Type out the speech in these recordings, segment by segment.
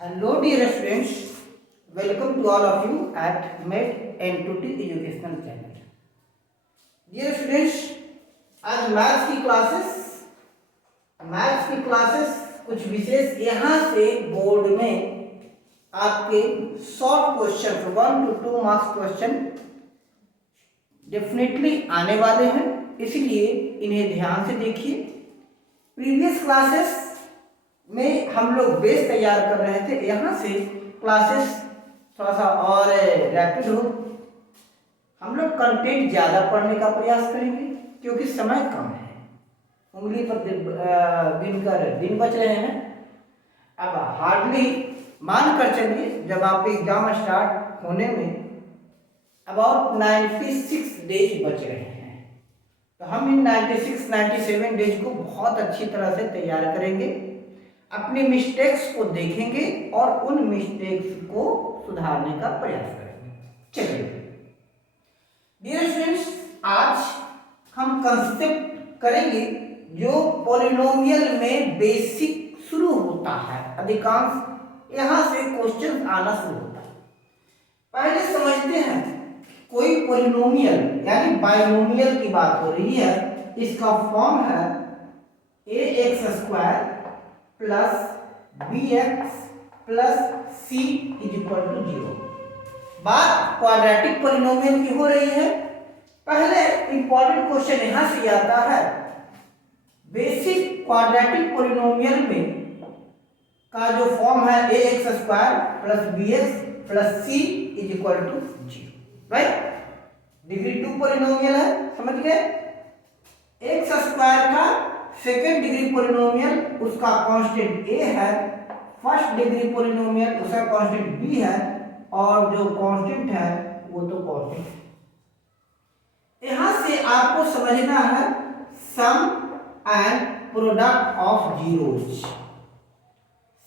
Hello dear students, welcome to all of you at MED N2T Educational Channel. Dear students, आज maths की classes कुछ विशेष यहाँ से board में आपके short question 1 to 2 marks question definitely आने वाले हैं, इसलिए इन्हें ध्यान से देखिए। प्रीवियस क्लासेस में हम लोग बेस तैयार कर रहे थे, यहाँ से क्लासेस थोड़ा सा और रैपिड हो, हम लोग कंटेंट ज़्यादा पढ़ने का प्रयास करेंगे क्योंकि समय कम है, उंगली पर दिन बच रहे हैं। अब हार्डली मान कर चलिए जब आपके एग्जाम स्टार्ट होने में अबाउट 96 डेज बच रहे हैं, तो हम इन 96-97 डेज को बहुत अच्छी तरह से तैयार करेंगे, अपने मिस्टेक्स को देखेंगे और उन मिस्टेक्स को सुधारने का प्रयास करेंगे। चलिए डियर स्टूडेंट्स, आज हम कंसेप्ट करेंगे जो पॉलिनोमियल में बेसिक शुरू होता है, अधिकांश यहाँ से क्वेश्चन आना शुरू होता है। पहले समझते हैं कोई पॉलिनोमियल यानी बाइनोमियल की बात हो रही है, इसका फॉर्म है ax² plus bx plus c equal to 0। बात क्वाड्रेटिक पॉलिनोमियल की हो रही है। पहले इंपॉर्टेंट क्वेश्चन यहां से आता है, बेसिक क्वाड्रेटिक पॉलिनोमियल में का जो फॉर्म है ax² plus bx plus c equal to 0, right. Degree 2 polynomial है, समझ गए। x² का सेकेंड डिग्री पॉलिनोमियल उसका कांस्टेंट a है, फर्स्ट डिग्री पॉलिनोमियल उसका कांस्टेंट b है, और जो कांस्टेंट है वो तो कांस्टेंट है। यहां से आपको समझना है sum and product of zeros,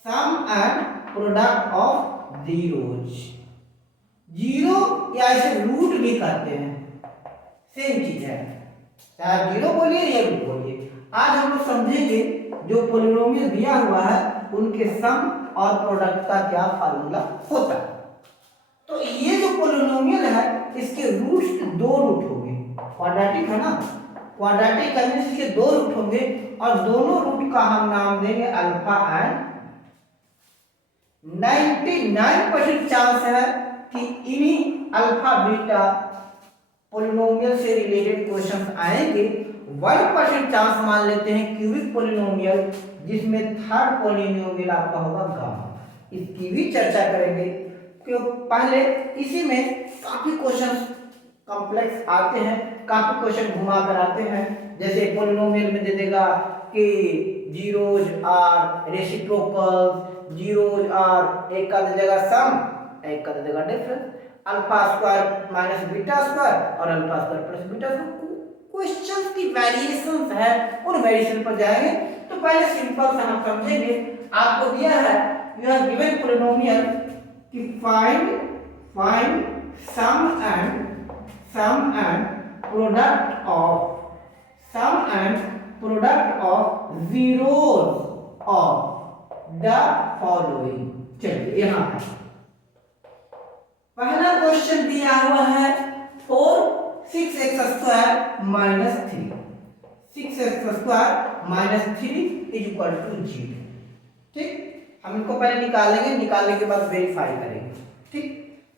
sum and product of zeros. Zero या इसे रूट भी कहते हैं, सेम चीज है, चाहे जीरो बोलिए या रूट बोलिए। आज हम लोग समझेंगे जो पॉलिनोमियल दिया हुआ है उनके सम और प्रोडक्ट का क्या फार्मूला होता है। तो ये जो पॉलिनोमियल है इसके रूट्स 2 रूट होंगे, क्वाड्रेटिक है ना, क्वाड्रेटिक है इसके 2 रूट होंगे और दोनों रूट का हम नाम देंगे अल्फा एंड 99% चांस है कि इन्हीं अल्फा बीटा पॉलिनोमियल से रिलेटेड क्वेश्चंस आएंगे। 1% चांस मान लेते हैं क्यूबिक पॉलिनोमियल जिसमें थर्ड पॉलिनोमियल आपका होगा गामा, इसकी भी चर्चा करेंगे क्यों पहले इसी में काफी क्वेश्चंस कॉम्प्लेक्स आते हैं, काफी क्वेश्चन घुमा कर आते हैं। जैसे पॉलिनोमियल में दे देगा कि zeros are reciprocal, zeros are एक का दे देगा सम, एक का दे देगा difference, alpha square minus beta square और alpha square plus beta square. Questions की वेरिएशंस है, उन वेरिएशन पर जाएंगे। तो पहले सिंपल से हम समझेंगे, आपको दिया है यू हैव गिवन पॉलिनोमियल कि find sum and product of zeros of the following. चलिए यहां पर पहला क्वेश्चन दिया हुआ है 6x² minus 3, 6x² minus 3 equal to 0। ठीक, हम इनको पहले निकालेंगे, निकालने के बाद वेरीफाई करेंगे। ठीक,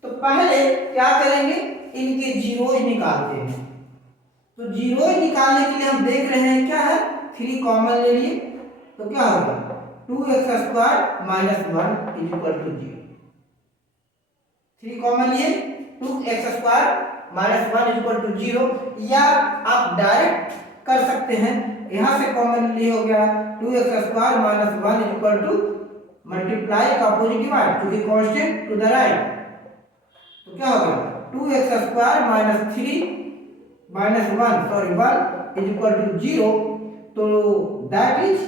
तो पहले क्या करेंगे, इनके जीरोज निकालते हैं। तो जीरोज निकालने के लिए हम देख रहे हैं क्या है, 3 कॉमन ले लिए तो क्या होगा 2x² minus 1 equal to 0। 3 common लिए 2x² माइनस 1 इक्वल टू 0, या आप डायरेक्ट कर सकते हैं, यहां से कॉमन लिए हो गया 2x² minus 1 equal to multiply का अपोजिट डिवाइड, क्योंकि कांस्टेंट टू द राइट, तो क्या हो गया 2x² minus 3 minus 1 equal to 0। तो that is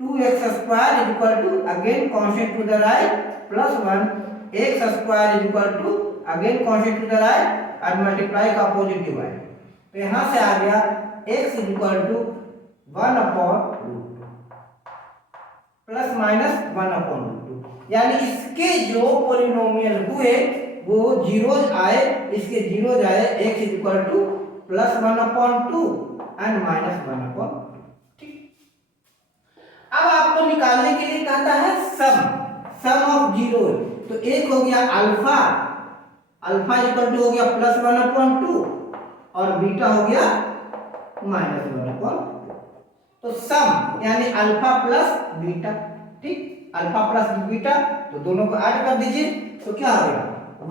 2x² equal to again constant to the right plus 1, x² equal to again constant to the right और multiply का opposite divide. तो यहां से आ गया x equal to 1/√। Plus minus 1/2, यानी इसके जो पोलिनोमियल हुए वो जीरोज आए, इसके जीरोज आए, x is equal two plus 1/2 and minus 1/2। ठीक, अब आपको निकालने के लिए कहता है सम ऑफ जीरो। तो एक हो गया अल्फा, अल्फा इक्वल टू हो गया प्लस 1/2 और बीटा हो गया माइनस 1/2। तो सम यानी अल्फा प्लस बीटा। ठीक, अल्फा प्लस बीटा, तो दोनों को ऐड कर दीजिए तो क्या हो गया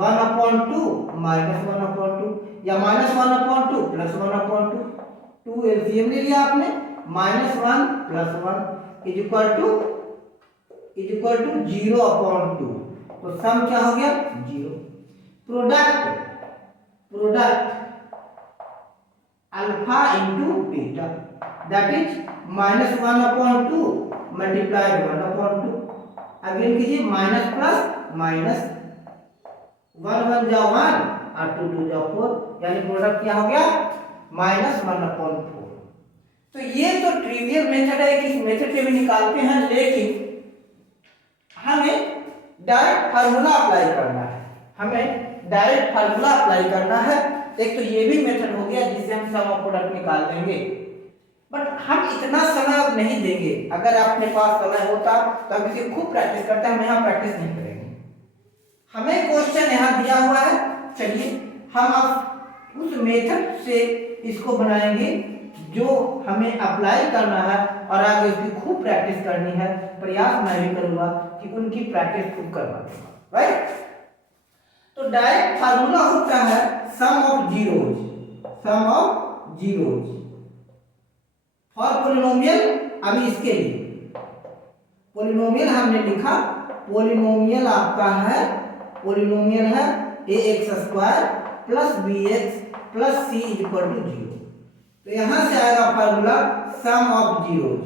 1/2 माइनस 1/2 या माइनस 1/2 प्लस 1/2। 2 एलसीएम ले लिया आपने, -1 प्लस 1 इज इक्वल टू 0/2। तो सम क्या हो गया 0। Product alpha into beta that is -1/2 multiplied 1/2। Again कीजिए माइनस प्लस माइनस, 1 1 जा 1 और 2 2 जा 4, यानी प्रोडक्ट क्या हो गया -1/4। तो ये तो ट्रिवियल मेथड है कि इस मेथड से भी निकालते हैं, लेकिन हमें डायरेक्ट फार्मूला अप्लाई करना है। एक तो ये भी मेथड हो गया जिससे हम सम ऑफ प्रोडक्ट निकाल देंगे, बट हम इतना समय अब नहीं देंगे। अगर अपने पास समय होता तो हम इसे खूब प्रैक्टिस करते, हम यहाँ प्रैक्टिस नहीं करेंगे। हमें क्वेश्चन यहाँ दिया हुआ है, चलिए हम अब उस मेथड से इसको बनाएंगे जो हमें अप्लाई करना है और आगे उसकी खूब प्रैक्टिस करनी है। प्रयास मैं भी करूंगा कि उनकी प्रैक्टिस खूब करवा दूंगा, राइट। तो डायरेक्ट फार्मूला होता है sum of zeros for polynomial. अभी इसके लिए पोलिनोमियल हमने लिखा, पोलिनोमियल आपका है, पोलिनोमियल है ax² plus bx plus c is equal to 0। तो यहां से आएगा फार्मूला सम ऑफ जीरोज।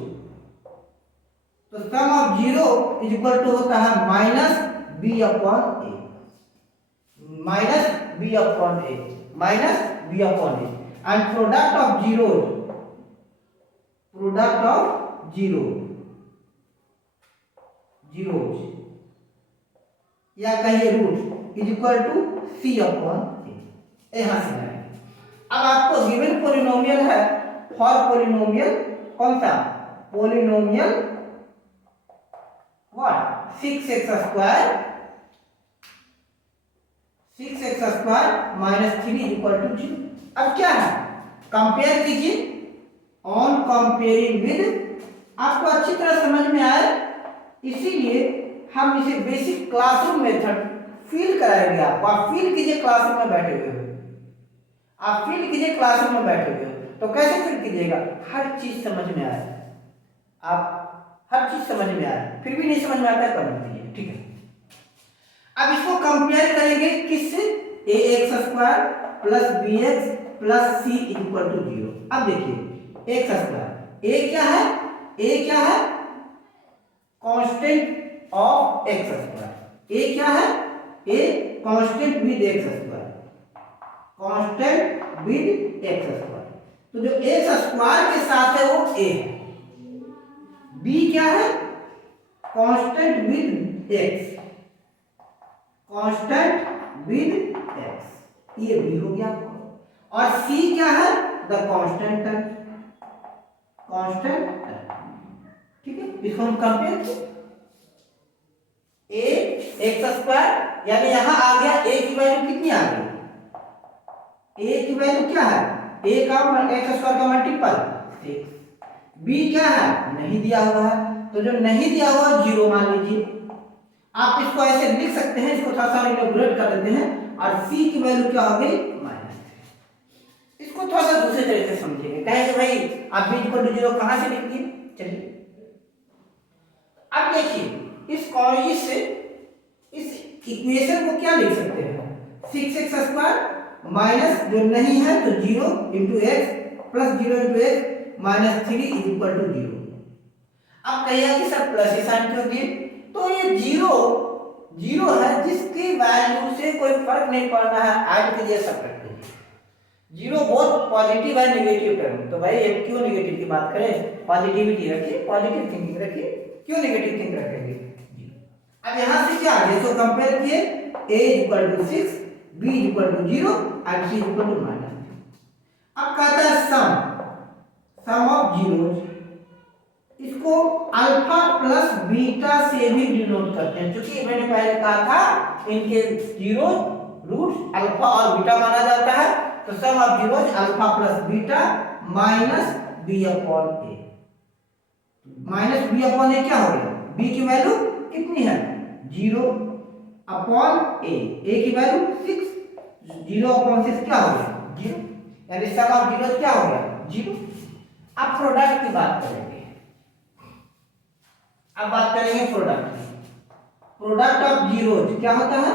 तो sum of zero is equal to होता है minus b upon a, minus b upon a and product of zeros या कहिए root is equal to c upon a। यहां से आएगा। अब आपको गिवन पोलिनोमियल है, फॉर पोलिनोमियल कौन सा, polynomial what 6x² minus 3 is equal to 0। अब क्या है, कंपेयर कीजिए, ऑन कंपेयरिंग विद, आपको अच्छी तरह समझ में आए इसीलिए हम इसे बेसिक क्लासरूम मेथड फील कराएंगे आपको। आप फील कीजिए क्लासरूम में बैठे हुए हो, तो कैसे फील कीजिएगा, हर चीज समझ में आए, आप हर चीज समझ में आए, फिर भी नहीं समझ में आता है कर दीजिए, ठीक है। अब इसको कंपेयर करेंगे किससे, ax² plus bx plus c is equal to 0। अब देखिए x², a क्या है, कांस्टेंट ऑफ x², a क्या है, a constant with x², constant with x²। तो जो x² के साथ है वो a है, b क्या है, constant with x, constant with x, ये b हो गया। और c क्या है, द कांस्टेंट टर्म, ठीक है। इसको हम कंपेयर ax² यानी यहां आ गया a की वैल्यू कितनी आ गई, a की वैल्यू क्या है, a का x² का मल्टीपल 6। b क्या है, नहीं दिया हुआ है, तो जो नहीं दिया हुआ 0 मान लीजिए। आप इसको ऐसे लिख सकते हैं, इसको थोड़ा सा इलेबोरेट कर देते हैं, और c की वैल्यू क्या हो गई -3। इसको थोड़ा सा दूसरे तरीके से समझेंगे, कहेंगे भाई आप b इक्वल टू 0 कहां से लिख दिए। चलिए अब देखिए इस इक्वेशन को क्या लिख सकते हैं, 6x² माइनस जो नहीं है तो 0 into x plus 0 into x minus 3 is equal to 0। अब कहिएगा कि सर प्लस ही साइन क्यों दिए, तो ये जीरो है जिसकी वैल्यू से कोई फर्क नहीं पड़ना है, ऐड कीजिए सब्ट्रैक्ट कीजिए। जीरो बहुत पॉजिटिव है, नेगेटिव टर्म, तो भाई अब क्यों नेगेटिव की बात करें, पॉजिटिविटी रखिए, पॉजिटिव थिंकिंग रखिए, क्यों नेगेटिव थिंक रखेंगे? अब यहाँ से क्या आ गया? सो कंपेयर किए, a equal to 6, b equal to 0 और c इक्वल टू -3। अब कहता है सम ऑफ जीरोज, इसको अल्फा प्लस बीटा से भी डिनोट करते हैं, क्योंकि मैंने पहले कहा था इनके जीरो रूट अल्फा और बीटा माना जाता है। तो sum of zeros alpha plus beta minus B upon A. Minus B upon A क्या हो गया? बी की वैल्यू कितनी है? 0 अपॉन ए की वैल्यू 6, 0 अपॉन 6 क्या हो गया? 0, यानी सम ऑफ जीरोज क्या हो गया? 0। अब प्रोडक्ट की बात करेंगे। अब बात करेंगे प्रोडक्ट की। प्रोडक्ट ऑफ जीरोज क्या होता है?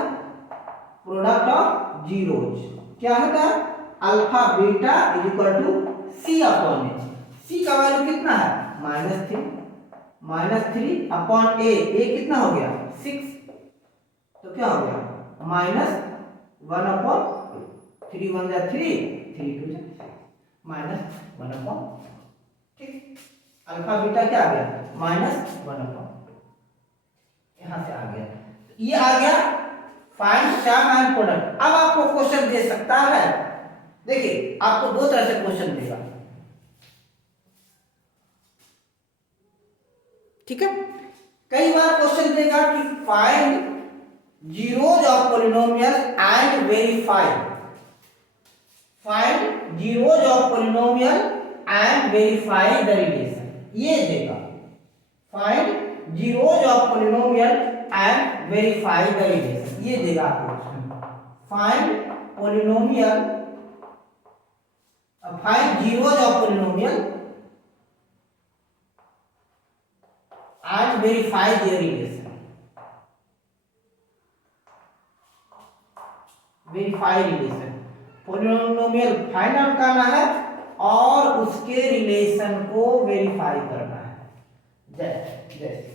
प्रोडक्ट ऑफ जीरोज क्या होता है? Alpha beta is equal to C upon A. C का वैल्यू कितना है? -3 अपॉन ए कितना हो गया? 6, तो क्या हो गया? -1 अपॉन 3 1 जा 3 3 2 जा 6 -1 अपॉन, ठीक। अल्फा बीटा क्या आ गया? -1 अपॉन, यहां से आ गया। ये आ गया फाइंड सम एंड प्रोडक्ट। अब आपको क्वेश्चन दे सकता है, देखिए आपको दो तरह से क्वेश्चन देगा, ठीक है। कई बार क्वेश्चन देगा कि find zeros of polynomial and verify, find zeros of polynomial and verify the relation, ये देगा। Find zeros of polynomial and verify the relation, ये देगा आपको। Find polynomial, find zeros of polynomial and verify there relation, verify relation. Polynomial find out करना है और उसके relation को वेरीफाई करना है। जैसे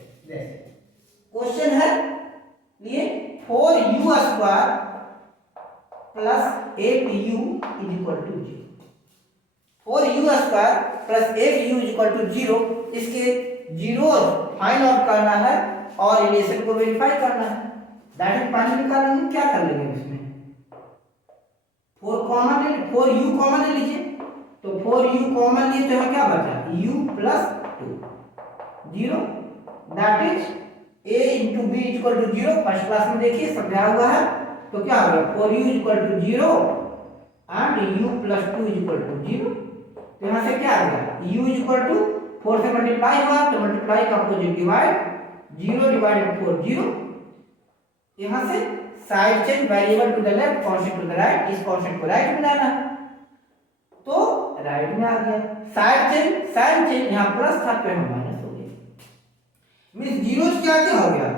क्वेश्चन है लिए 4u² plus 8u is equal to 0। 4u² plus 8u is equal to 0, इसके जीरोज फाइंड आउट करना है और रिलेशन को वेरीफाई करना है। दैट इज पानी निकालेंगे, क्या कर लेंगे इसमें? 4 कॉमन ले, 4u कॉमन ले लीजिए, तो 4u कॉमन लिए तो हमें क्या बचा? u plus 2 0, that is a into B equal to 0। First class में देखिए समझाया हुआ है, तो क्या हो गया? 4u equal to 0 and u plus 2 equal to 0। तो यहाँ से क्या आ गया? u इक्वल टू 4 से मल्टीप्लाई हुआ, तो मल्टीप्लाई का अपोजिट डिवाइड, 0 डिवाइडेड 4 0। यहाँ से side change, variable to the left, constant to the right, इस कांस्टेंट को राइट में लाना है, तो राइट में आ गया। साइड चेंज यहाँ प्लस था तो यहाँ माइनस हो गया, मींस जीरो क्या हो गया?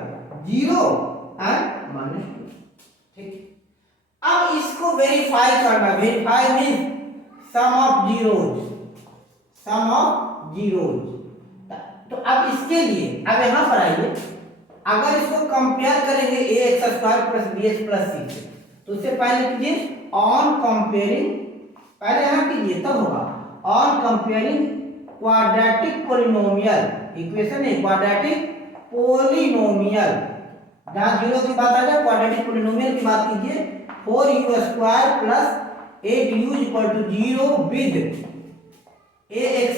0 एंड -2, ठीक। अब इसको वेरीफाई करना, verify means sum of zeros, sum of zeros. तो अब इसके लिए अब यहां पर आइए, अगर इसको कंपेयर करेंगे ax² plus bx plus c से, तो उससे पहले कीजिए ऑन कंपेयरिंग, पहले यहां कीजिए तब होगा। On comparing quadratic polynomial, equation है क्वाड्रेटिक पॉलिनोमियल, जहां जीरो की बात आ जाए क्वाड्रेटिक पॉलिनोमियल की बात कीजिए। 4u² plus 8u equal to 0 with ax²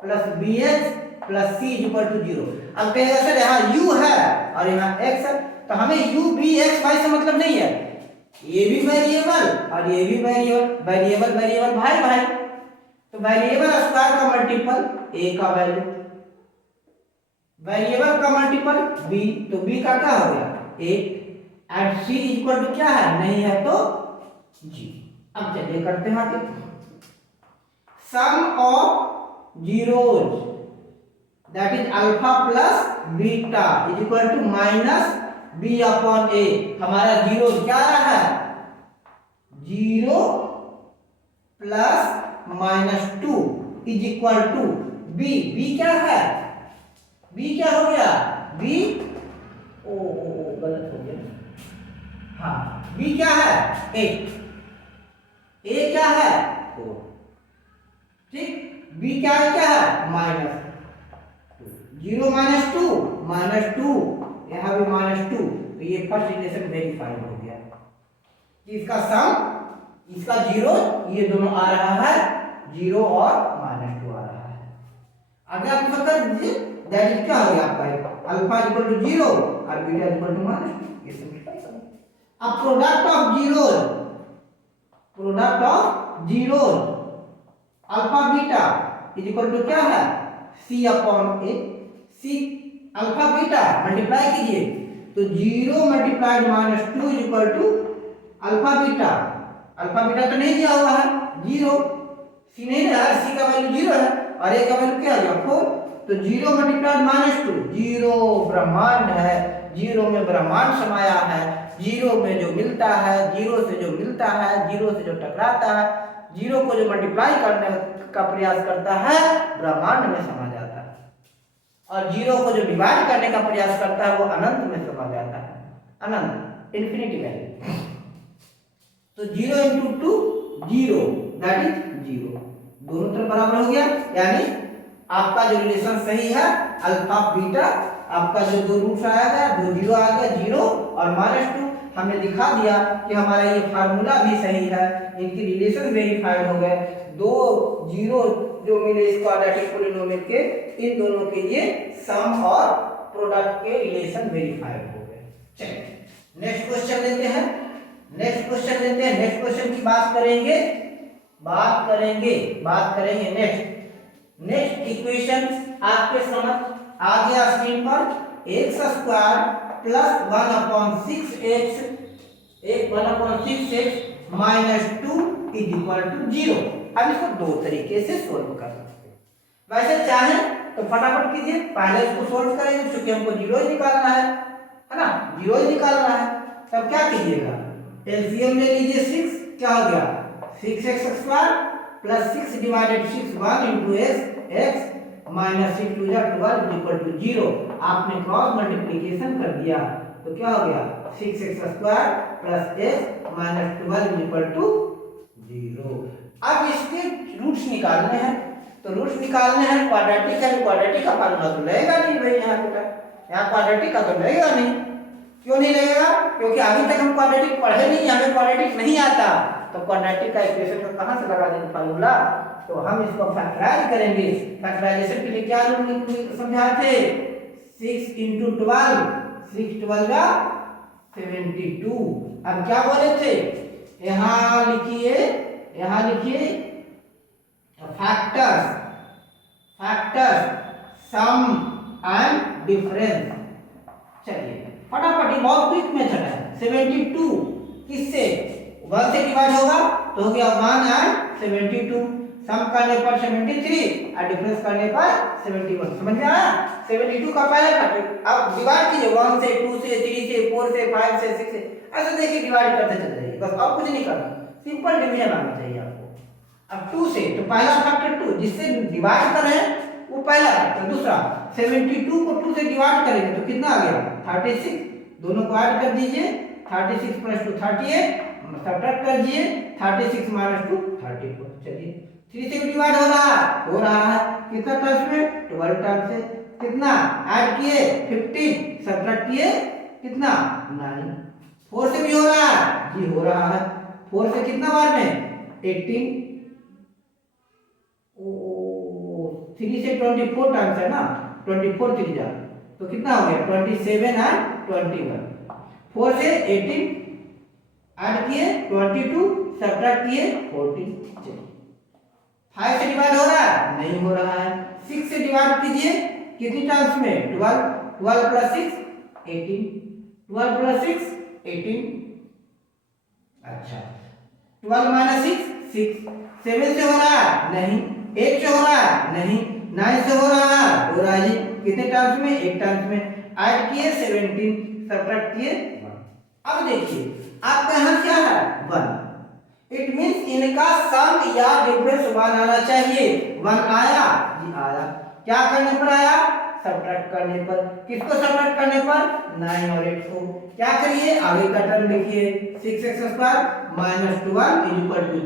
plus bx plus c equal to 0। अब कहेगा सर यहाँ u है और यहाँ x है, तो हमें u b x y से मतलब नहीं है, ये भी वेरिएबल और ये भी वेरिएबल, वेरिएबल वेरिएबल भाई भाई, तो वेरिएबल स्क्वायर का मल्टीपल a का वैल्यू, वेरिएबल का मल्टीपल b, तो b का क्या हो गया? 8 एंड c इक्वल टू क्या है? नहीं है तो g। अब चलिए करते हैं आगे। Sum of zeros that is alpha plus beta is equal to minus B upon A. हमारा जीरो क्या है? 0 plus -2 is equal to B. B क्या है? बी क्या हो गया? बी ओ गलत हो गया, हाँ बी क्या है? 8, ए क्या है? 4, ठीक। बी क्या है? -2, 0 -2 यहाँ भी -2, तो ये फर्स्ट रिलेशन वेरीफाई हो गया। इसका सम, इसका 0, ये दोनों आ रहा है 0 और -2 आ रहा है। आगे आप इसको कर दीजिए, दैट इज क्या हो गया आपका अल्फा इक्वल टू 0 और बीटा इक्वल टू -2। ये सिंपलीफाई करो। अब product of zeros alpha beta is equal to क्या है c upon a. c alpha beta multiply कीजिए तो 0 multiplied -2 is equal to alpha beta. Alpha beta तो नहीं दिया हुआ है 0, c नहीं है, c का वैल्यू 0 है और a का वैल्यू क्या आ गया 4, तो 0 मल्टीप्लाइड -2, 0 ब्रह्मांड है, 0 में ब्रह्मांड समाया है, 0 में जो मिलता है, 0 से जो मिलता है, 0 से जो टकराता है, 0 को जो मल्टीप्लाई करने का प्रयास करता है ब्रह्मांड में समा जाता है, और 0 को जो डिवाइड करने का प्रयास करता है वो अनंत में समा जाता है, अनंत, इन्फिनिटी वैल्यू। तो 0 × 2 0, दैट इज 0, दोनों तरफ बराबर हो गया। यानी आपका जो रिलेशन सही है अल्फा बीटा, आपका जो दो रूट्स आएगा, दो 0 आ गया 0 और -2, हमने दिखा दिया कि हमारा ये फार्मूला भी सही है, इनकी रिलेशन वेरीफाइड हो गए, दो 0 जो मिले इस क्वाड्रेटिक पॉलिनोमियल के, इन दोनों के ये सम और प्रोडक्ट के रिलेशन वेरीफाइड हो गए। चलिए नेक्स्ट क्वेश्चन लेते हैं, नेक्स्ट क्वेश्चन की बात करेंगे नेक्स्ट इक्वेशन आपके समझ आ गया स्क्रीन पर, x² plus 1/6x -2 is equal to 0। अब इसको दो तरीके से सोल्व कर सकते हैं। वैसे चाहे तो फटाफट कीजिए, पहले इसको सोल्व करेंगे क्योंकि हमको 0 ही निकालना है ना, 0 ही निकालना है। तब क्या कीजिएगा, एलसीएम ले लीजिए 6, क्या हो गया 6x² plus 6 divided 6 1 into x minus 6 2 जा 12 इक्वल टू 0। आपने क्रॉस मल्टीप्लिकेशन कर दिया तो क्या हो गया 6x² plus x minus 12 equal to 0। अब इसके रूट्स निकालने हैं, तो रूट्स निकालने हैं, क्वाड्रेटिक है, क्वाड्रेटिक का फार्मूला तो लगेगा नहीं भाई, यहाँ बेटा यहाँ क्वाड्रेटिक का तो लगेगा नहीं। क्यों नहीं लगेगा, क्योंकि अभी तक हम क्वाड्रेटिक पढ़े नहीं, हमें क्वाड्रेटिक नहीं आता, तो क्वाड्रेटिक का इक्वेशन को कहां से लगा देंगे फार्मूला, तो हम इसको फैक्टराइज करेंगे। फैक्टराइजेशन के लिए क्या रूल समझाए थे, 6 × 12, 6 12 72। अब क्या बोले थे, यहाँ लिखिए फैक्टर्स सम एंड डिफरेंस। चलिए फटाफट, बहुत क्विक मेथड है। 72 किससे 1 से डिवाइड होगा तो हो गया 1 and 72, सम करने पर 73 और डिफरेंस करने पर 71। समझ में आया, 72 का पहले फैक्टर, अब डिवाइड कीजिए 1 से 2 से 3 से 4 से 5 से 6 से, ऐसे देखिए डिवाइड करते चले जाइए, बस और कुछ नहीं करना, सिंपल डिवीजन आना चाहिए आपको। अब 2 से, तो पहला फैक्टर 2 जिससे डिवाइड कर रहे हैं वो पहला फैक्टर, दूसरा 72 को 2 से डिवाइड करेंगे तो कितना आ गया 36, दोनों को ऐड कर दीजिए, 36 + 2 38, सब्ट्रैक्ट कर दीजिए 36 - 2 34। चलिए 3 से डिवाइड हो रहा है कितना टर्म्स में 12 टर्म्स से, कितना ऐड किए 15, सब्ट्रैक्ट किए कितना 9। 4 से भी हो रहा है जी, हो रहा है 4 से कितना बार में 18, 3 से 24 टाइम्स है ना, 24 3 जा तो कितना हो गया 27 और 21। 4 से 18 ऐड किए 22, सब्ट्रैक्ट किए 14। चलिए 5 से डिवाइड हो रहा है, नहीं हो रहा है। 6 से डिवाइड कीजिए कितनी टाइम्स में 12, 12 + 6 18, 12 + 6 18। अच्छा 12 - 6 6, 7 से हो रहा है नहीं, 8 से हो रहा है नहीं, 9 से हो रहा है जी, कितने टर्म्स में 1 टर्म्स में, ऐड किए 17, सब्ट्रैक्ट किए 1। अब देखिए आपका यहाँ क्या है 1, इट मींस इनका सम या डिफरेंस 1 आना चाहिए। 1 आया जी, आया, क्या करने पर आया, सब्ट्रैक्ट करने पर। किसको सब्ट्रैक्ट करने पर 9 और 8 को। क्या करिए, आगे का टर्म लिखिए 6x² - 12 =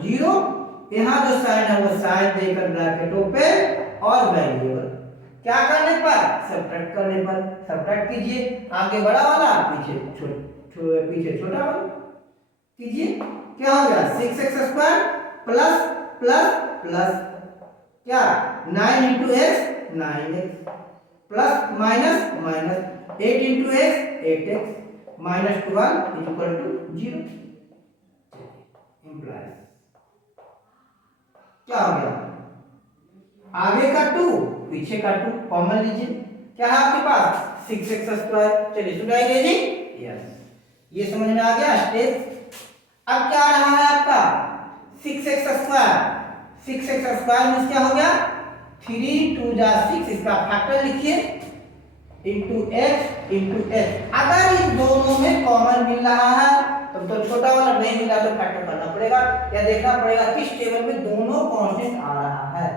0। यहाँ जो साइन है वो साइन देकर ब्रैकेटों पे और वेरिएबल, क्या करने पर? सब्ट्रैक्ट करने पर। सब्ट्रैक्ट कीजिए, आगे बड़ा वाला पीछे छोटा वाला कीजिए। क्या हो गया? 6x² प्लस प्लस प्लस क्या 9 into x 9x plus minus minus 8 into x 8x minus 12 equal to 0। Implies क्या हो गया? आगे का 2 पीछे का 2 कॉमन लीजिए। क्या है आपके पास? 6x²। चलिए सुनाई दीजिए। यस, ये समझ में आ गया स्टेप। अब क्या रहा है आपका? 6x²। 6x² मीन्स क्या हो गया? 3 2 जा 6, इसका फैक्टर लिखिए इंटू x इंटू x। अगर इन दोनों में कॉमन मिल रहा है तो छोटा वाला नहीं मिला तो फैक्टर करना पड़ेगा या देखना पड़ेगा किस टेबल में दोनों कांस्टेंट आ रहा है।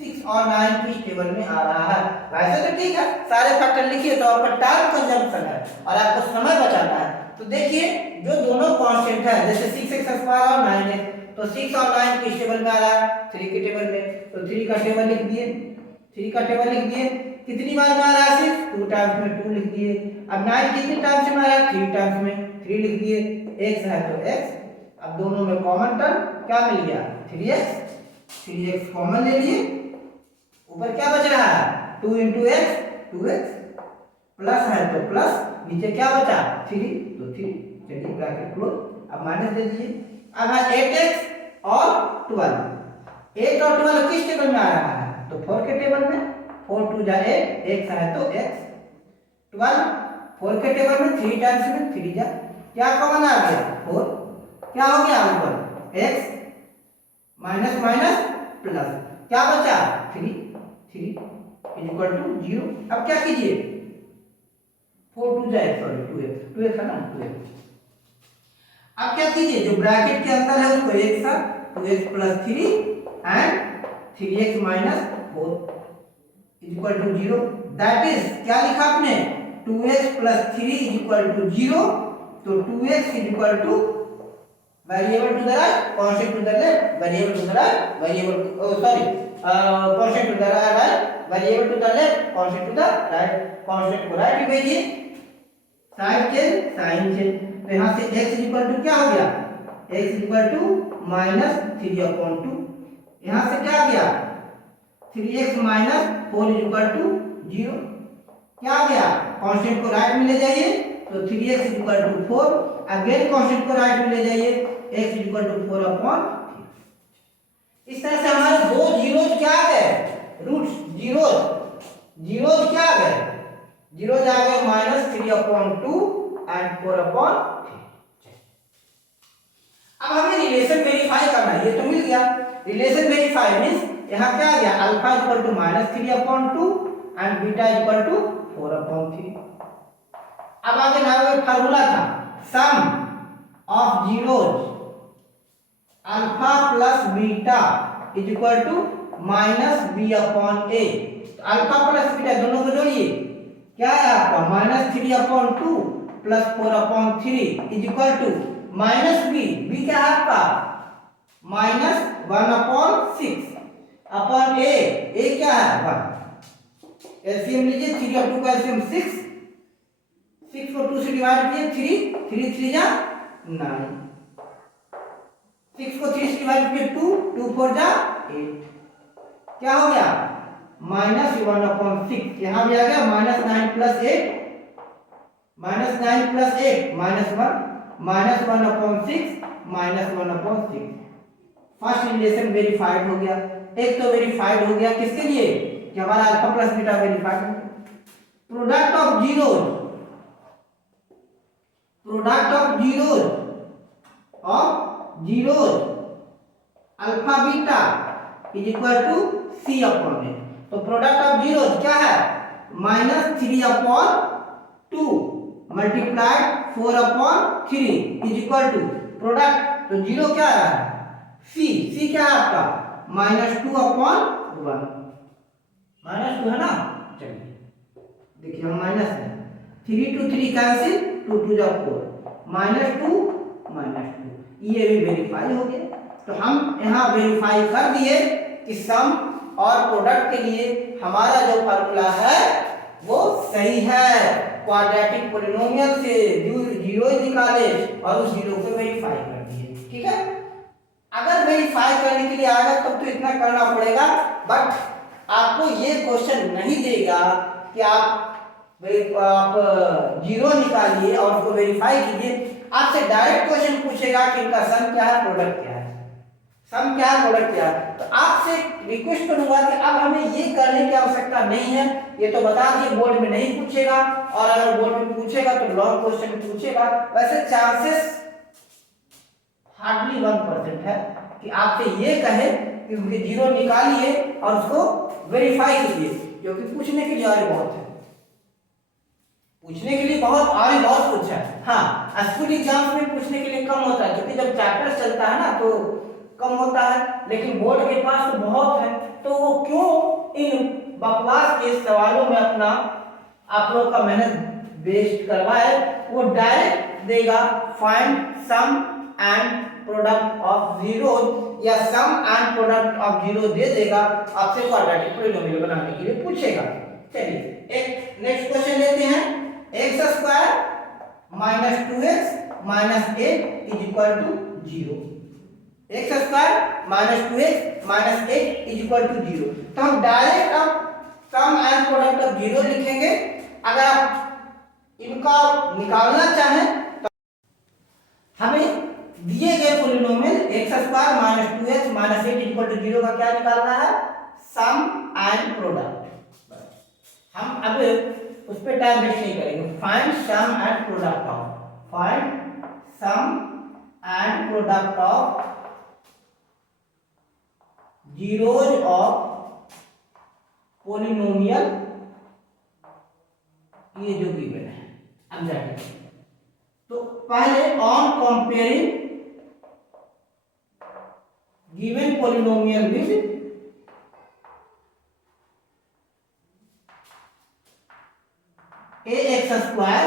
6 और 9 किस टेबल में आ रहा है। वैसे तो ठीक है, सारे फैक्टर लिखिए तो आपका टाइम कंजम्पशन है और आपको समय बचाना है। तो देखिए जो दोनों कांस्टेंट है, जैसे 6x² और 9x, तो 6 और 9 किस टेबल में आ रहा है? 3 के टेबल में। तो 3 का टेबल लिख दिए, 3 का टेबल लिख दिए। कितनी बार में आ रहा है? सिर्फ 2 टाइम्स में 2 लिख दिए। अब 9 कितने टाइम्स में आ रहा है? 3 टाइम्स में 3 लिख दिए। x है तो x, अब दोनों में कॉमन टर्म क्या मिल गया? 3x कॉमन ले लिए। ऊपर क्या बच रहा है? 2 इंटू एक्स 2x प्लस है तो प्लस, नीचे क्या बचा? 3 तो 3। चलिए ब्रैकेट क्लोज, अब माइनस दे दीजिए। अब है 8x और 12। 8 और 12 किस टेबल में आ रहा है? तो 4 के टेबल में। 4 2 जा 8, x है तो x। 12 4 के टेबल में 3 टाइम्स में 3 जा, क्या कॉमन आ गया? 4। क्या हो गया ऊपर? x माइनस माइनस प्लस, क्या बचा? 3 इक्वल टू 0। अब क्या कीजिए? 4 2 जा सॉरी 2x है ना 2x। अब क्या कीजिए? जो ब्रैकेट के अंदर है उसको एक साथ 2x plus 3 and 3x minus 4 equal to 0। That is क्या लिखा आपने? 2x plus 3 equal to 0। तो 2x equal to variable to the right, constant to the left, variable to the right, variable constant to the right, variable to the left, constant to the right. Constant को right भेजिए, sign change. तो यहाँ से x equal to क्या हो गया? x equal to minus 3/2। यहाँ से क्या गया? 3x minus 4 equal to 0। क्या गया? कांस्टेंट को राइट में ले जाइए तो 3x equal to 4। Again constant को राइट में ले जाइए, x इक्वल टू 4/3। इस तरह से हमारे दो जीरोज क्या आ गए? रूट्स जीरोज क्या आ गए? जीरोज आ गए -3/2 एंड 4/3। अब हमें रिलेशन वेरीफाई करना है। ये तो मिल गया। रिलेशन वेरीफाई मींस यहाँ क्या आ गया? Alpha equal to -3/2 and beta equal to 4/3। अब आगे ना फार्मूला था sum of zeros alpha plus beta is equal to -b/a। तो अल्फा प्लस बीटा दोनों को जोड़िए, क्या है आपका? -3/2 plus 4/3 is equal to -b क्या है आपका? -1/6 अपॉन a क्या है? 1। एलसीएम लीजिए, 3 और 2 का एलसीएम 6 को 2 से डिवाइड किए 3 3 जा 9। 6 को 3 से डिवाइड किए 2 4 जा 8। क्या हो गया? -1/6। यहाँ भी आ गया -9 plus 8 -9 plus 8 -1 -1/6 -1/6। First relation verified हो गया। एक तो वेरीफाइड हो गया किसके लिए? कि हमारा अल्फा प्लस बीटा वेरीफाइड हो गया। Product of zeros alpha beta is equal to c/a। तो प्रोडक्ट ऑफ जीरोज क्या है? -3/2 multiplied 4/3 is equal to product. तो जीरो क्या है? c क्या है आपका? -2/1 -2 है ना। चलिए देखिए हम माइनस है, 3 to 3 कैंसिल, 2 2 जा 4 -2 ये भी वेरीफाई हो गया। तो हम यहाँ वेरीफाई कर दिए कि सम और प्रोडक्ट के लिए हमारा जो फार्मूला है वो सही है। क्वाड्रेटिक पॉलिनोमियल से जीरो निकाले और उस जीरो को वेरीफाई कर दिए। ठीक है, अगर वेरीफाई करने के लिए आएगा तब तो इतना करना पड़ेगा, बट आपको ये क्वेश्चन नहीं देगा कि आप जीरो निकालिए और उसको वेरीफाई कीजिए। आपसे डायरेक्ट क्वेश्चन पूछेगा कि इनका सम क्या है, प्रोडक्ट क्या है, सम क्या है, प्रोडक्ट क्या है। तो आपसे रिक्वेस्ट करूंगा कि अब हमें ये करने की आवश्यकता नहीं है, ये तो बता दिए बोर्ड में नहीं पूछेगा, और अगर बोर्ड में पूछेगा तो लॉन्ग क्वेश्चन में पूछेगा। वैसे चांसेस हार्डली 1% है कि आपसे ये कहे कि जीरो निकालिए और उसको वेरीफाई कीजिए, क्योंकि पूछने के लिए और बहुत है, पूछने के लिए बहुत कुछ है। हाँ, स्कूल एग्जाम्स में पूछने के लिए कम होता है, क्योंकि जब चैप्टर चलता है ना तो कम होता है, लेकिन बोर्ड के पास तो बहुत है, तो वो क्यों इन बकवास के सवालों में अपना आप लोग का मेहनत वेस्ट करवाए। वो डायरेक्ट देगा find sum and product of zero, या sum and product of zero दे देगा, आपसे क्वाड्रेटिक पॉलिनोमियल बनाने के लिए पूछेगा। चलिए एक नेक्स्ट क्वेश्चन लेते हैं। X square minus 2x minus 8 is equal to 0। X square minus 2x minus 8 is equal to 0। तो हम डायरेक्ट अब sum and product of zero लिखेंगे। अगर आप इनका निकालना चाहें तो हमें दिए गए polynomial x square minus 2x minus 8 is equal to 0 का क्या निकालना है, सम एंड प्रोडक्ट। हम अब उस पर टाइम वेस्ट नहीं करेंगे। Find sum and product of, find sum and product of zeros of polynomial, ये जो गिवन है एग्जैक्टली। तो पहले on comparing given polynomial with ax square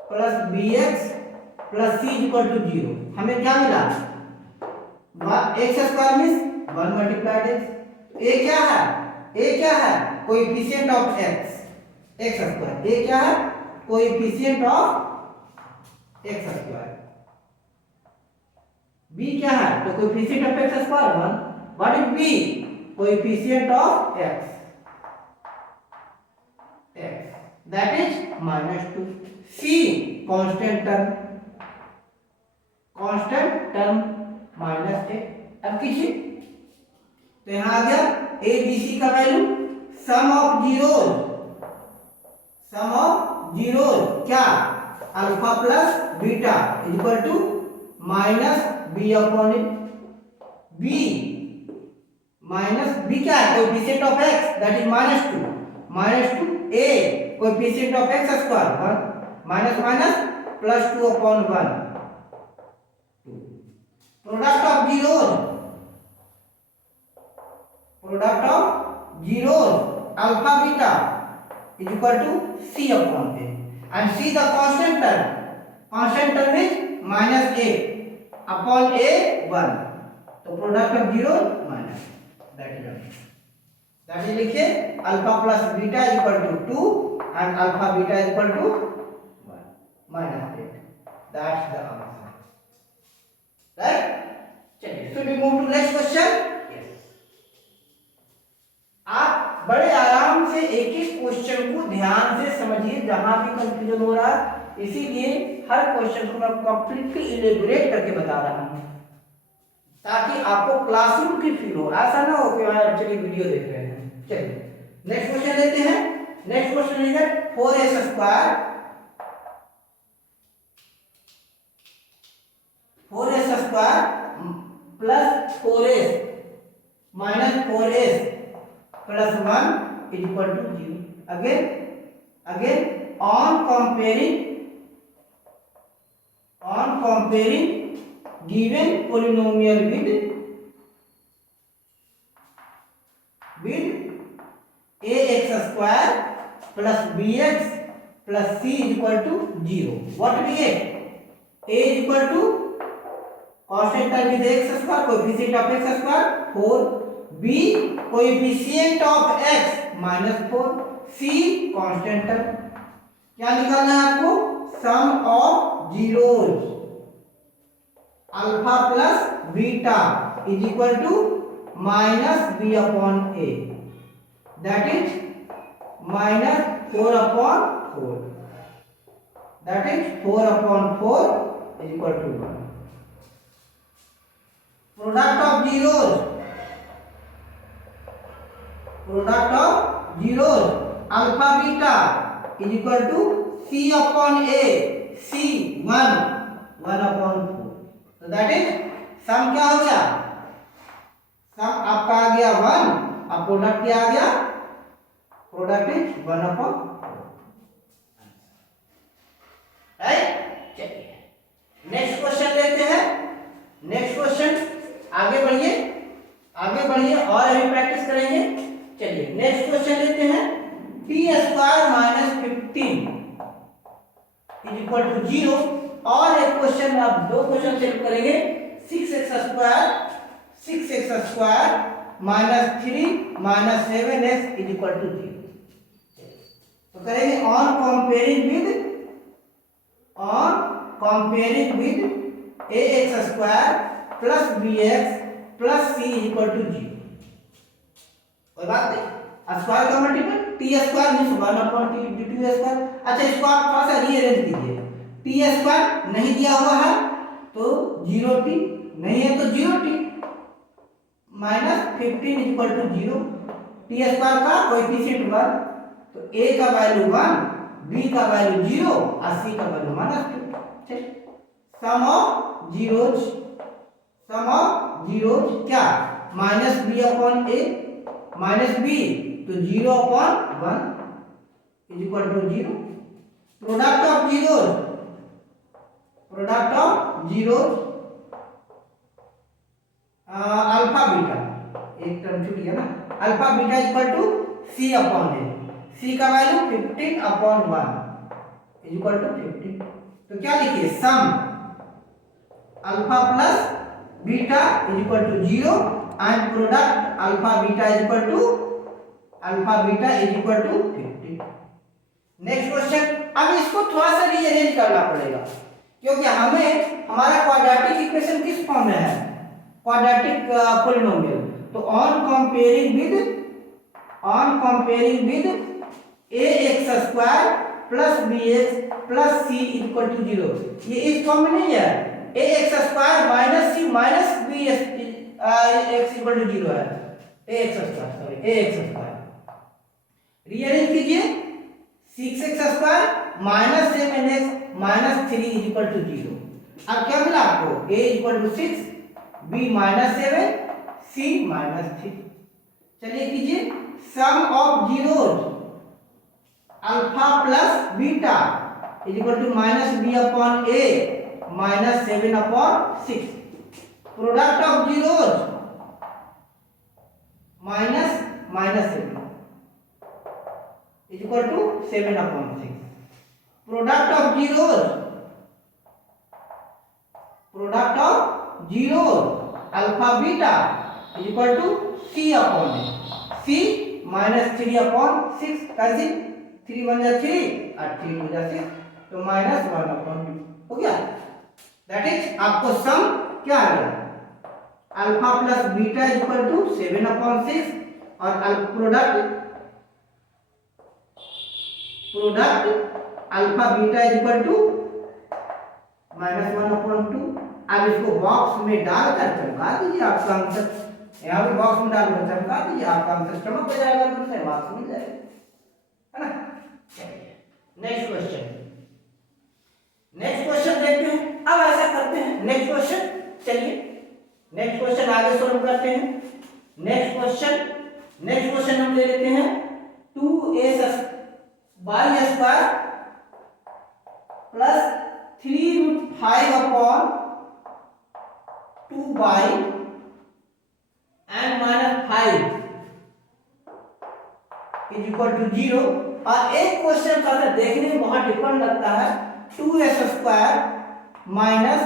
plus bx plus c equal to 0, हमें क्या मिला, x square means 1 multiplied x. A क्या है, ए क्या है, coefficient of x square. A क्या है, coefficient of x square. B क्या है, तो coefficient of x square 1। What is b, coefficient of x, that is -2। c constant term -8। अब कीजिए तो यहां आ गया a b c का वैल्यू, सम ऑफ जीरोज क्या, alpha plus beta equal to minus b upon b। Minus b क्या है, coefficient of x, that is -2 a coefficient of x square 1 minus minus plus 2 upon 1। Product of zeros alpha beta is equal to c upon a, and c the constant term is -a upon a 1। तो product of zero minus, that is लिखिए alpha plus beta equal to 2 and alpha beta is equal to 1 minus 8. That's the answer. Right? चलिए, should we move to next question? Yes. आप बड़े आराम से एक एक question को ध्यान से समझिए, जहां भी कंफ्यूजन हो रहा है, इसीलिए हर क्वेश्चन को मैं कंप्लीटली इलेबोरेट करके बता रहा हूं, ताकि आपको क्लासरूम की फील हो, ऐसा ना हो कि आप एक्चुअली वीडियो देख रहे हैं। चलिए नेक्स्ट क्वेश्चन लेते हैं। Next question is 4s square plus 4s minus 4s plus 1 is equal to 0। Again on comparing given polynomial with ax square plus bx plus c is equal to 0। What we get, a is equal to constant term is x square, coefficient of x square 4, B coefficient of x -4, C constant term. क्या निकालना है आपको? Sum of zeros alpha plus beta is equal to -b/a, that is -4/4, that is 4/4 is equal to 1। Product of zeros alpha beta is equal to c/a, c 1/4, तो that is सम क्या हो गया? सम आपका आ गया 1, अब प्रोडक्ट क्या आ गया? Product is 1/4, right. चलिए नेक्स्ट क्वेश्चन लेते हैं। नेक्स्ट क्वेश्चन, आगे बढ़िए और अभी प्रैक्टिस करेंगे। चलिए नेक्स्ट क्वेश्चन लेते हैं। t² - 15 इज इक्वल टू 0, और एक क्वेश्चन, आप दो क्वेश्चन सेट करेंगे। 6x² - 3 - 7x is equal to 0। तो करेंगे on comparing with ax² plus bx plus c is equal to 0। कोई बात नहीं, स्क्वायर का मल्टीपल t² मींस 1/t²। अच्छा, इसको आप थोड़ा सा रीअरेंज कीजिए। t² नहीं दिया हुआ है तो 0t, नहीं है तो 0t, -15 is equal to 0। t² का कोएफिशिएंट 1, तो a का वैल्यू 1, b का वैल्यू 0 और c का वैल्यू -2। सम ऑफ जीरोज क्या? -b/a -b, तो 0/1 is equal to 0। Product of zeros alpha beta, एक टर्म छूट गया ना, alpha beta is equal to c/a, c का वैल्यू 15/1 इज इक्वल टू 15। तो क्या लिखिए? Sum alpha plus beta is equal to 0 and product alpha beta is equal to 15। Next question, अब इसको थोड़ा सा रीअरेंज करना पड़ेगा, क्योंकि हमें हमारा क्वाड्रेटिक इक्वेशन किस फॉर्म में है? Quadratic polynomial. तो on comparing with ax² plus bx plus c equal to 0, ये इस फॉर्म में नहीं है। ax² minus c minus bx x equal to 0 है। ax², रीअरेंज कीजिए। 6x² minus 7x minus 3 is equal to 0। अब क्या मिला आपको? a equal to 6, b -7, c -3। चलिए कीजिए। Sum of zeros alpha plus beta is equal to -b/a -7/6। Product of zeros -7 is equal to 7/6। Product of zeros alpha beta is equal to c/a, c -3/6, कैसे? 3 1 जा 3 और 3 2 जा 6, तो -1/2 हो गया। That is आपको सम क्या आ गया? Alpha plus beta is equal to 7/6 और product alpha beta is equal to -1/2। अब इसको बॉक्स में डालकर चमका दीजिए, आपका आंसर यहाँ पे बॉक्स में डालकर चमका दीजिए, आपका आंसर चमक हो जाएगा, दूसरे मार्क्स मिल जाएगा, है ना। नेक्स्ट क्वेश्चन देखते हैं। अब ऐसा करते हैं, नेक्स्ट क्वेश्चन, चलिए नेक्स्ट क्वेश्चन आगे सॉल्व करते हैं। नेक्स्ट क्वेश्चन हम ले लेते हैं 2a² plus 3√5/2y and -5 is equal to 0। और एक क्वेश्चन का देखने में बहुत डिफरेंट लगता है। 2s² minus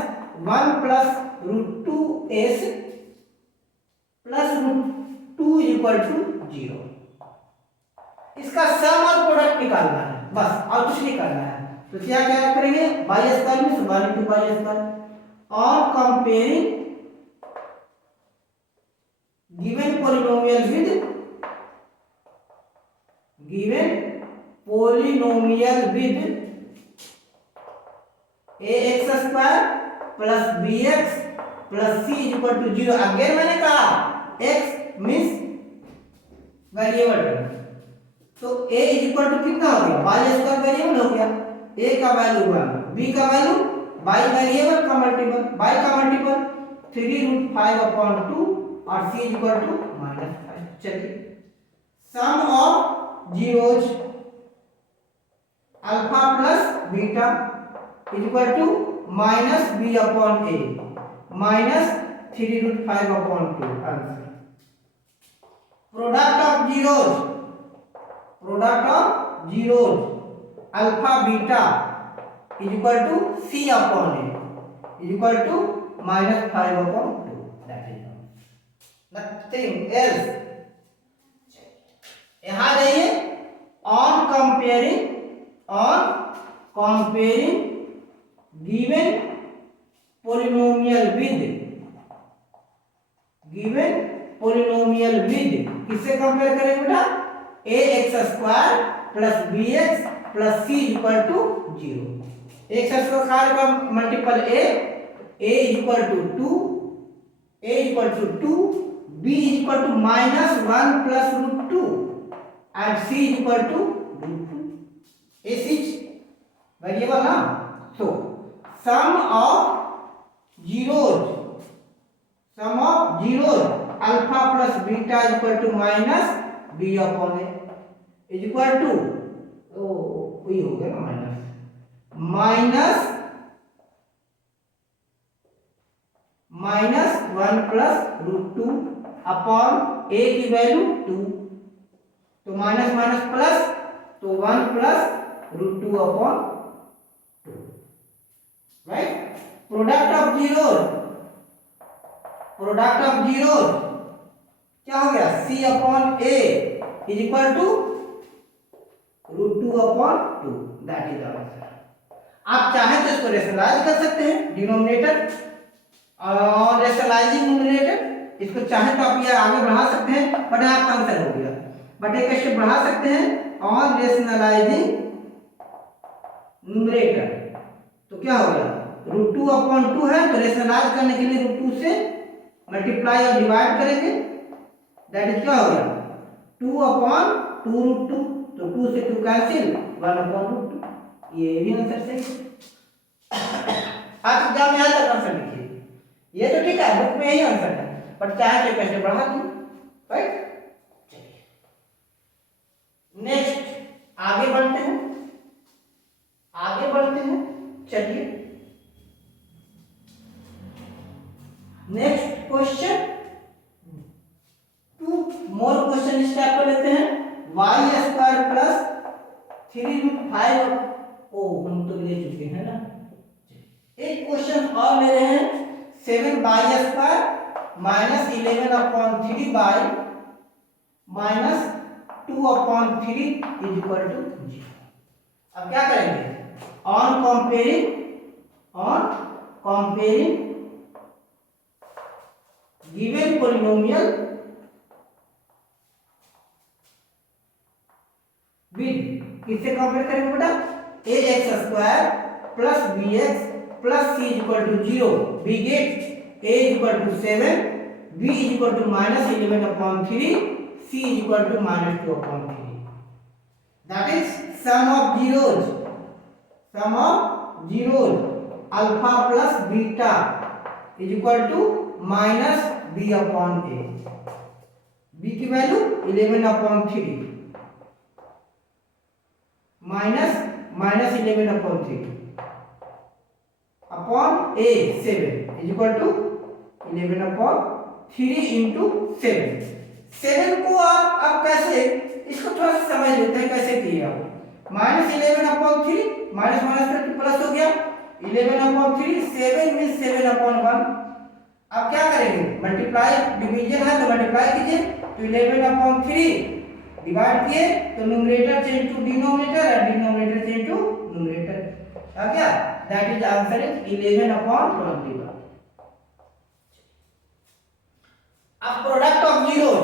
1 plus √2s plus 2 is equal to 0। इसका सम और प्रोडक्ट निकालना है बस, और कुछ नहीं करना है। तो क्या क्या करेंगे, बाई स्क्वायर में 1 इंटू बाई स्क्वायर और comparing given polynomial with ax square plus bx plus c is equal to 0। Again मैंने कहा x मींस वेरिएबल टर्म, तो a इज इक्वल टू कितना हो गया, बाई स्क्वायर वेरिएबल हो गया, a का वैल्यू 1, b का वैल्यू बाई वेरिएबल का मल्टीपल, बाई का मल्टीपल 3√5/2 और c इज इक्वल टू -5। चलिए sum of zeros alpha plus beta is equal to -b/a minus 3√5/2 answer. Product of zeros alpha beta is equal to c/a is equal to -5/2, that is nothing else. यहां जाइए, on comparing given polynomial with किससे compare करेंगे बेटा, ax square plus bx plus c equal to 0। x square का multiple a is equal to 2, a equal to 2, b is equal to -1 plus √2 and c is equal to √2। a is variable ना, so sum of zeros alpha plus beta is equal to -b/a is equal to, वही हो गया -1 plus √2 upon a की value 2, तो minus minus plus, तो 1 plus √2/2, right. Product of zeros क्या हो गया, c/a is equal to √2/2, that is answer. आप चाहे तो इसको रेशनलाइज कर सकते हैं, डिनोमिनेटर और रेशनलाइजिंग न्यूमरेटर, इसको चाहे तो आप ये आगे बढ़ा सकते हैं, बट आपका आंसर हो गया। बट एक स्टेप बढ़ा सकते हैं ऑन रेशनलाइजिंग न्यूमरेटर, तो क्या हो गया, √2/2 है, तो रेशनलाइज करने के लिए √2 से मल्टीप्लाई और डिवाइड करेंगे, दैट इज क्या हो गया 2/2√2, तो 2 से 2 कैंसिल, 1/√2, ये भी आंसर सही। आप एग्जाम में यहाँ तक आंसर लिखिए, ये तो ठीक है, बुक में यही आंसर है, बट चाहे तो कैसे बढ़ा दूं, राइट। चलिए नेक्स्ट आगे बढ़ते हैं, चलिए next question, 2 more question start कर लेते हैं। y² प्लस 3√5, हम तो ले चुके हैं ना, एक क्वेश्चन और ले रहे हैं, 7y² minus 11/3 by -2/3 is equal to 0। अब क्या करेंगे, on comparing given polynomial with, किससे कंपेयर करेंगे बेटा, ax² plus bx plus c equal to 0, we get a equal to 7, b equal to -11/3, c equal to -2/3, that is sum of zeros alpha plus beta is equal to -b/a, b की value 11/3 -11/3 upon a 7 is equal to 11/3 into 7 को आप कैसे, इसको थोड़ा सा समझ लेते हैं कैसे किए आप। -11/3 माइनस माइनस प्लस हो गया, 11/3, 7 मींस 7/1। अब क्या करेंगे, मल्टीप्लाई डिवीजन है तो मल्टीप्लाई कीजिए, 11/3 डिवाइड किए तो न्यूमरेटर से इनटू डिनोमिनेटर और डिनोमिनेटर से इनटू न्यूमरेटर आ गया। That is answer is 11/21। अब product of zeros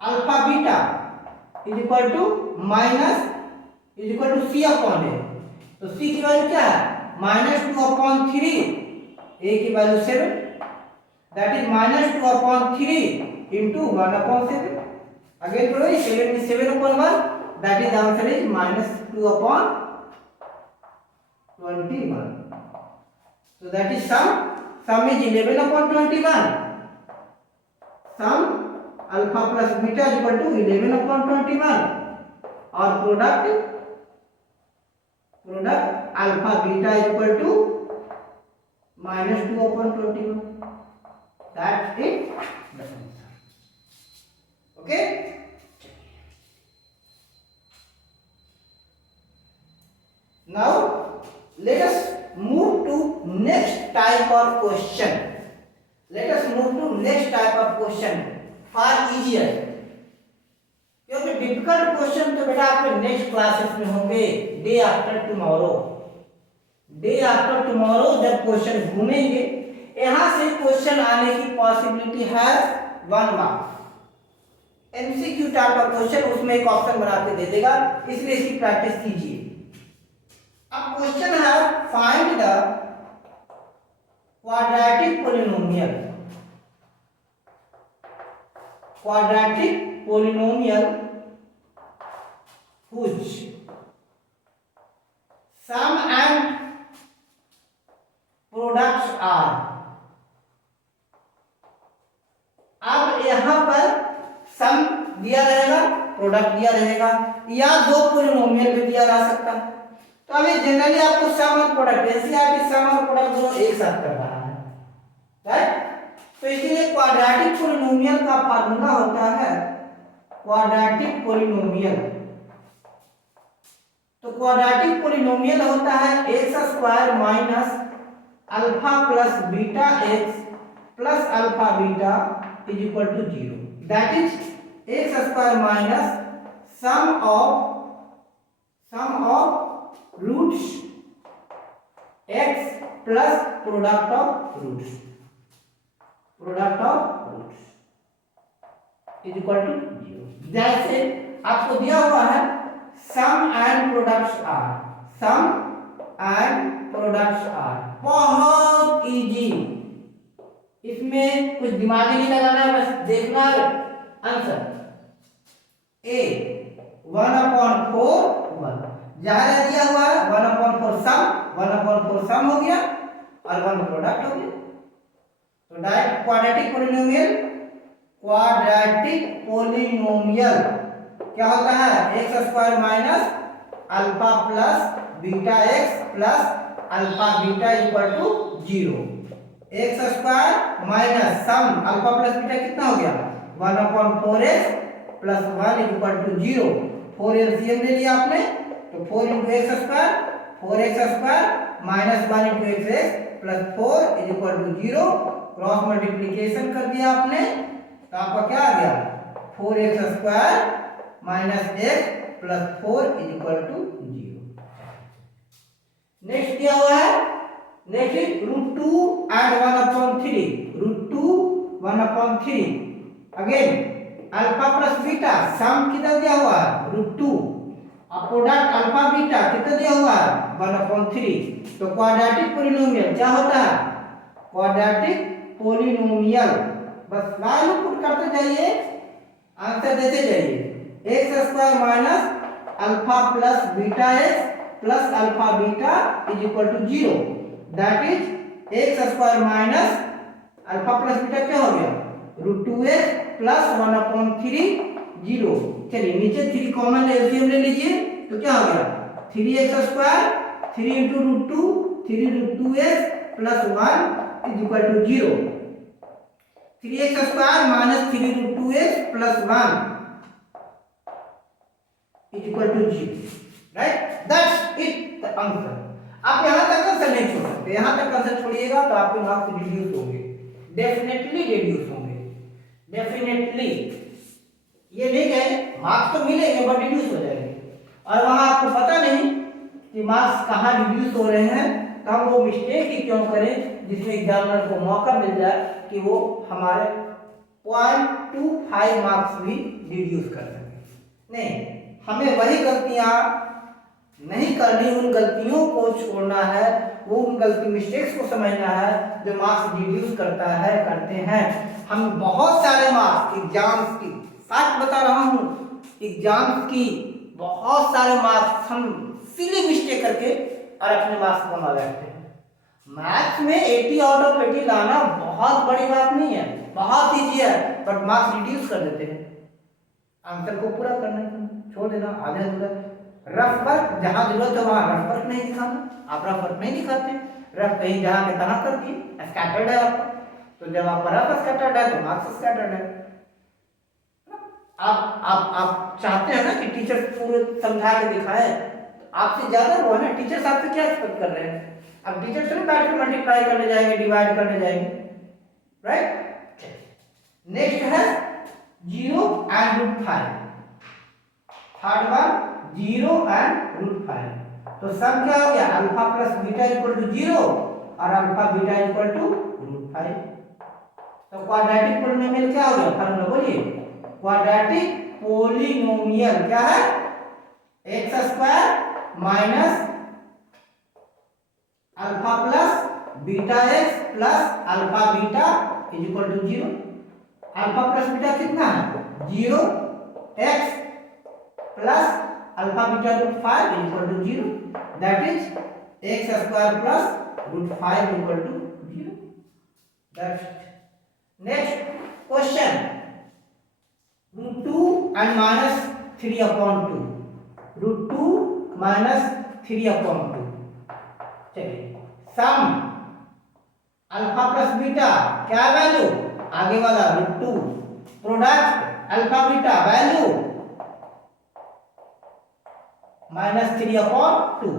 alpha beta is equal to C upon A. तो सी की वैल्यू क्या है -2/3, ए की value 7, that is -2/3 into 1/7। Again तो 7 में 7/1, that is answer is -2/21। So that is sum is 11/21. Sum alpha plus beta is equal to 11/21 और product alpha beta is equal to -2/21. That's it. Okay. Now let us move to next type of question. Far easier. क्योंकि difficult question तो बेटा आपके next classes में होंगे, day after tomorrow जब question घूमेंगे, यहां से क्वेश्चन आने की पॉसिबिलिटी है 1 मार्क्स। एमसीक्यू टाइप का क्वेश्चन, उसमें एक ऑप्शन बना के दे देगा, इसलिए इसकी प्रैक्टिस कीजिए। अब क्वेश्चन है find the quadratic polynomial whose sum and products are। अब यहां पर सम दिया रहेगा, प्रोडक्ट दिया रहेगा, या दो पोलिनोमियल भी दिया जा सकता है। तो अभी जनरली आपको सम और प्रोडक्ट, एनसीईआरटी सम और प्रोडक्ट दोनों एक साथ कर रहा है, राइट। तो इसलिए क्वाड्रेटिक पोलिनोमियल का फार्मूला होता है क्वाड्रेटिक पोलिनोमियल। तो क्वाड्रेटिक पोलिनोमियल होता है x² minus alpha plus beta x plus alpha beta is equal to 0। That is x² minus sum of roots x plus product of roots is equal to 0। जैसे आपको दिया हुआ है sum and products are, बहुत easy, इसमें कुछ दिमाग नहीं लगाना है, बस देखना है आंसर। a 1/4 जाहिर दिया हुआ है 1/4 सम हो गया और 1 प्रोडक्ट हो गया। तो डायरेक्ट क्वाड्रेटिक पोलिनोमियल क्या होता है x² minus alpha plus beta x plus alpha beta equal to 0। x² minus sum alpha plus beta कितना हो गया 1/4x plus 1 equal to 0। 4 LCM ले लिया आपने, तो 4 × x² 4x² minus 1 × x plus 4 is equal to 0। Cross multiplication कर दिया आपने, तो आपका क्या आ गया 4x² minus x plus 4 is equal to 0। Next दिया हुआ है, next is √2 and 1/3 again alpha plus beta sum कितना दिया हुआ है √2 और प्रोडक्ट अल्फा बीटा कितना दिया हुआ है 1/3। तो क्वाड्रेटिक पोलिनोमियल क्या होता है क्वाड्रेटिक पोलिनोमियल, बस वैल्यू पुट करते जाइए, आंसर देते जाइए। x² minus alpha plus beta x plus alpha beta is equal to 0। That is x² minus alpha plus beta क्या हो गया √2x प्लस 1/3 0। चलिए नीचे 3 कॉमन एलसीएम ले लीजिए, तो क्या हो गया 3x² 3 × √2 3 √2x plus 1 is equal to 0। 3x² minus 3 √2x plus 1 is equal to 0, right? That's it, the answer. आप यहाँ तक आंसर नहीं छोड़ सकते, यहाँ तक आंसर छोड़िएगा तो आपके मार्क्स रिड्यूस होंगे, डेफिनेटली रिड्यूस होंगे, डेफिनेटली। ये नहीं गए मार्क्स तो मिलेंगे बट रिड्यूस हो जाएंगे, और वहाँ आपको पता नहीं कि मार्क्स कहाँ रिड्यूस हो रहे हैं, तो हम वो मिस्टेक ही क्यों करें जिसमें एग्जामिनर को मौका मिल जाए कि वो हमारे 0.25 मार्क्स भी रिड्यूस कर सके। नहीं, हमें वही गलतियां नहीं करनी, उन गलतियों को छोड़ना है, वो उन गलती मिस्टेक्स को समझना है जो मार्क्स रिड्यूस करते हैं। हम बहुत सारे मार्क्स एग्जाम्स की, सच बता रहा हूँ, एग्जाम्स की बहुत सारे मार्क्स हम सिली मिस्टेक करके और अपने मार्क्स बना लेते हैं। मैथ्स में 80 आउट ऑफ 80 लाना बहुत बड़ी बात नहीं है, बहुत ईजी है, बट मार्क्स रिड्यूस कर देते हैं। आंसर को पूरा करना है, छोड़ देना आधा अधूरा। रफ वर्क जहां जरूरत है वहां रफ वर्क नहीं दिखाना, आप रफ वर्क नहीं दिखाते, रफ कहीं जहां के तहां कर दिए, स्कैटर्ड है आपका, तो जब आपका रफ स्कैटर्ड है तो मार्क्स स्कैटर्ड है। आप चाहते हैं ना कि टीचर पूरे समझा के दिखाए, आपसे ज्यादा वो है ना, टीचर्स आपसे क्या एक्सपेक्ट कर रहे हैं? अब टीचर सिर्फ बैठ के मल्टीप्लाई करने जाएंगे, डिवाइड करने जाएंगे, राइट। नेक्स्ट है 0 एंड √5, थर्ड वन 0 एंड √5। तो सब क्या हो गया, alpha plus beta equal to 0 और अल्फा बीटा इक्वल टू √5। तो क्वाड्रेटिक पोलिनोमियल क्या हो गया, फार्मूला बोलिए। क्वाड्रेटिक पोलिनोमियल क्या है, x² minus alpha plus beta x plus alpha beta is equal to 0। Alpha plus beta कितना है, 0, x plus alpha beta √5 is equal to 0, that is x² plus √5 equal to 0। That's next question, √2 and -3/2, √2 -3/2। चलिए, sum alpha plus beta क्या value, आगे वाला √2, product alpha beta value -3/2।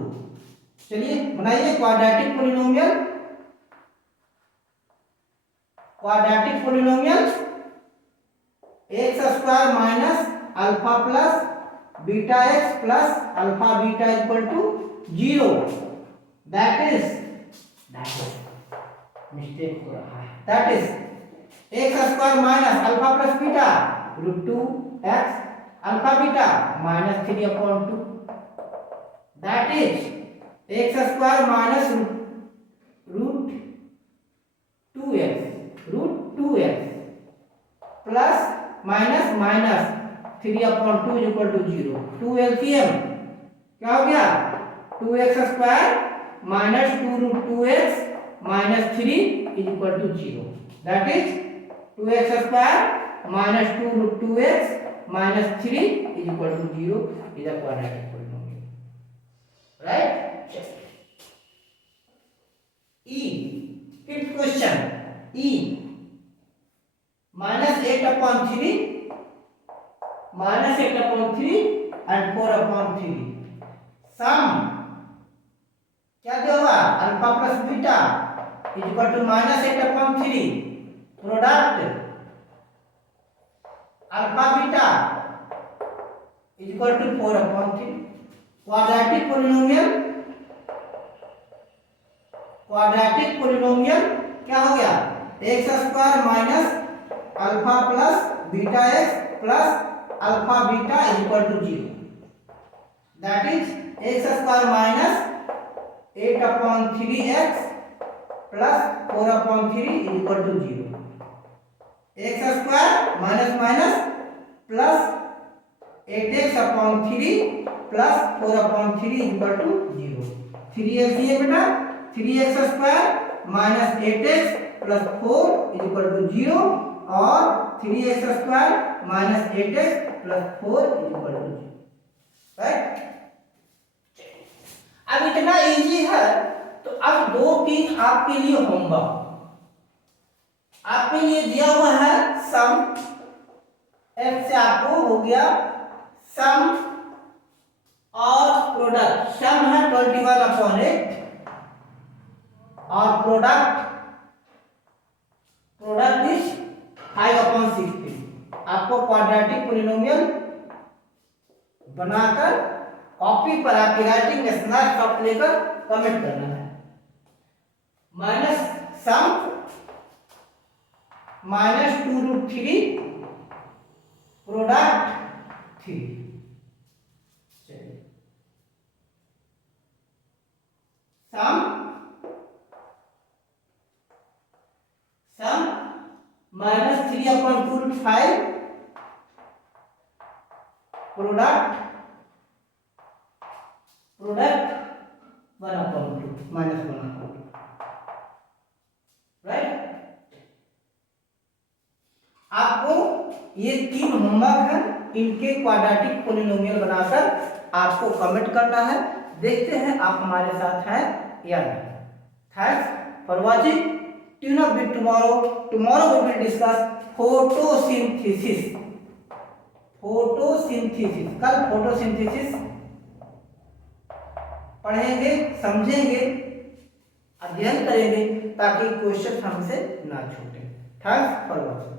चलिए बनाइए quadratic polynomial. Quadratic polynomial x² minus alpha plus beta x plus alpha beta equal to 0, that is mistake हो रहा है, that is x² minus alpha plus beta √2x alpha beta -3/2, that is x² minus √2x plus minus minus 3/2 equal to 0। 2 LCM क्या हो गया, 2x² minus 2√2x minus 3 is equal to 0, that is 2x² minus 2√2x minus 3 is equal to 0 is a quadratic polynomial, right. E, fifth question, e -8/3 and 4/3, sum क्या दिया हुआ, alpha plus beta is equal to -8/3, product alpha beta is equal to 4/3। Quadratic polynomial, quadratic polynomial क्या हो गया, x² minus alpha plus beta x plus alpha beta is equal to 0, that is x² minus 8/3x plus 4/3 is equal to 0, x² minus minus plus 8x/3 plus 4/3 is equal to 0। 3 LCM बेटा, 3x² minus 8x plus 4 is equal to 0 और 3x² minus 8x plus 4 is equal to 0, right. अब इतना easy है, तो अब 2-3 आपके लिए homework आपके लिए दिया हुआ है। सम f से आपको हो गया सम और प्रोडक्ट, सम है 21/8 और प्रोडक्ट इज 5/16। आपको क्वाड्रेटिक पोलिनोमियल बनाकर कॉपी पर आपकी राइटिंग में स्नैपशॉट लेकर कमेंट करना है। Minus sum -2√3 product 3। चलिए सम -3/2√5 प्रोडक्ट 1/2 -1/2, राइट। आपको ये 3 होमवर्क है, इनके क्वाड्रेटिक पोलिनोमियल बनाकर आपको कमेंट करना है। देखते हैं आप हमारे साथ हैं या नहीं। Thanks for watching. Tune up with tomorrow we will discuss photosynthesis. कल फोटोसिंथेसिस पढ़ेंगे, समझेंगे, अध्ययन करेंगे ताकि क्वेश्चन हमसे ना छूटे। Thanks for watching.